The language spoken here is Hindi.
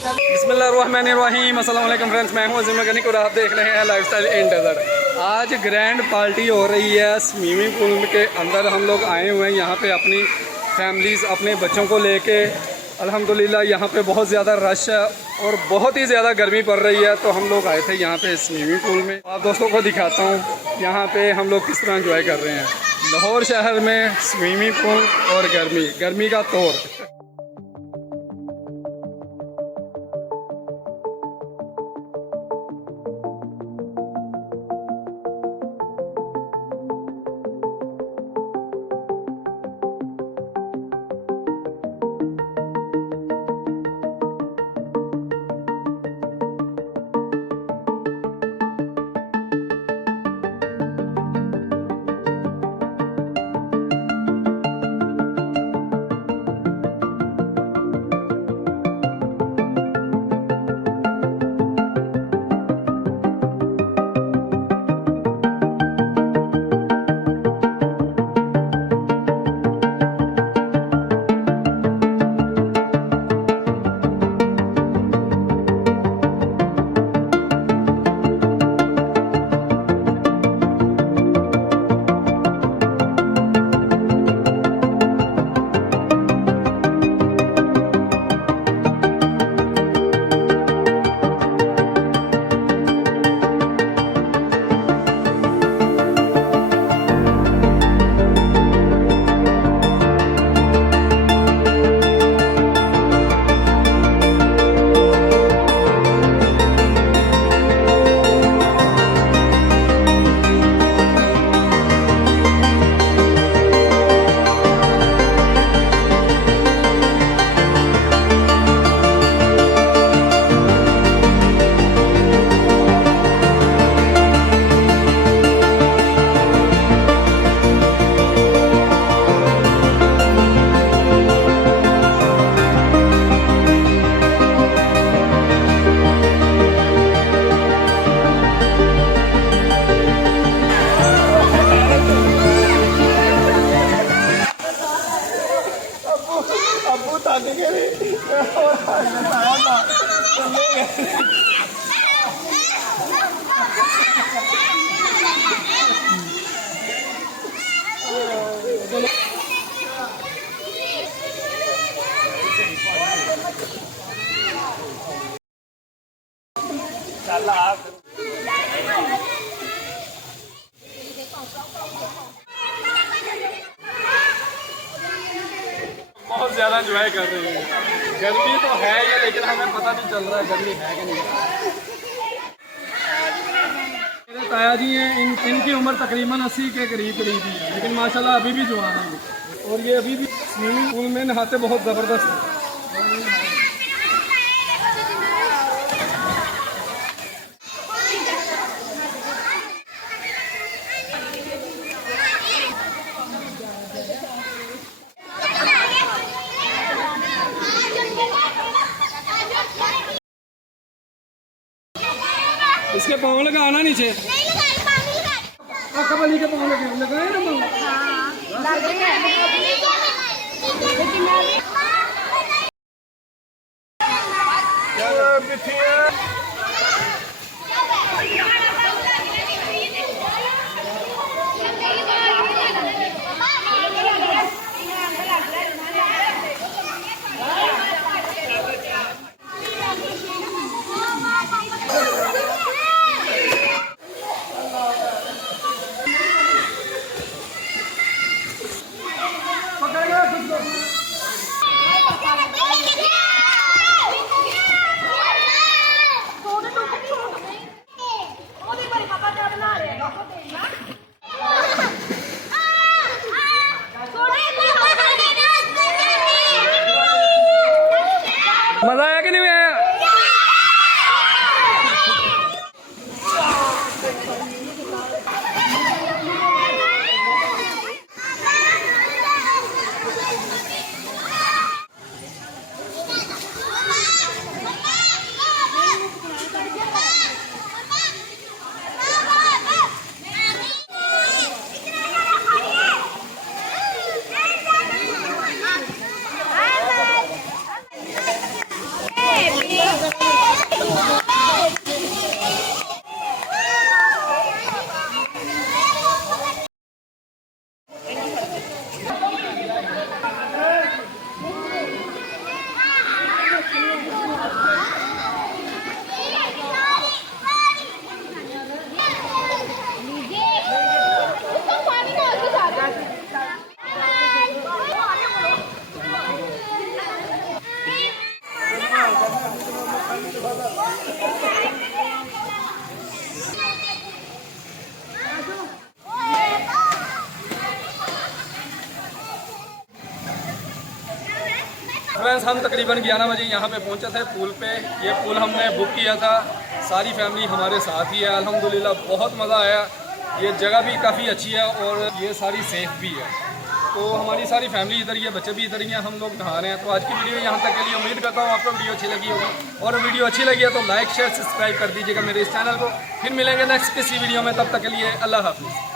बिस्मिल्लाहिर्रहमानिर्रहीम, अस्सलाम वालेकुम फ्रेंड्स, मैं हूं अज़ीम मैकेनिक और आप देख रहे हैं लाइफस्टाइल इन डेजर्ट। आज ग्रैंड पार्टी हो रही है स्विमिंग पूल के अंदर। हम लोग आए हुए हैं यहाँ पे अपनी फैमिलीज़, अपने बच्चों को लेके। अल्हम्दुलिल्लाह यहाँ पे बहुत ज़्यादा रश है और बहुत ही ज़्यादा गर्मी पड़ रही है, तो हम लोग आए थे यहाँ पे स्विमिंग पूल में। आप दोस्तों को दिखाता हूँ यहाँ पे हम लोग किस तरह एंजॉय कर रहे हैं। लाहौर शहर में स्विमिंग पूल और गर्मी का तौर। बहुत ज़्यादा एंजॉय कर रहे हैं। गर्मी तो है ये, लेकिन हमें पता नहीं चल रहा है गर्मी है कि नहीं। मेरे ताया जी हैं, इनकी उम्र तकरीबन 80 के करीब ही है, लेकिन माशाल्लाह अभी भी जवान है और ये अभी भी स्विमिंग पूल में नहाते बहुत ज़बरदस्त है। इसके पाँव लगा आना नीचे, कबली के पाँव लगाए ना। फ्रेंड्स हम तकरीबन 11 बजे यहाँ पे पहुँचे थे पूल पे। ये पूल हमने बुक किया था, सारी फैमिली हमारे साथ ही है अल्हम्दुलिल्लाह, बहुत मज़ा आया। ये जगह भी काफ़ी अच्छी है और ये सारी सेफ़ भी है। तो हमारी सारी फैमिली इधर ही है, बच्चे भी इधर ही हैं, हम लोग नहा रहे हैं। तो आज की वीडियो यहाँ तक के लिए, उम्मीद करता हूँ आपको वीडियो अच्छी लगी होगी। और वीडियो अच्छी लगी है तो लाइक शेयर सब्सक्राइब कर दीजिएगा मेरे इस चैनल को। फिर मिलेंगे नेक्स्ट किसी वीडियो में, तब तक के लिए अल्लाह हाफ़िज़।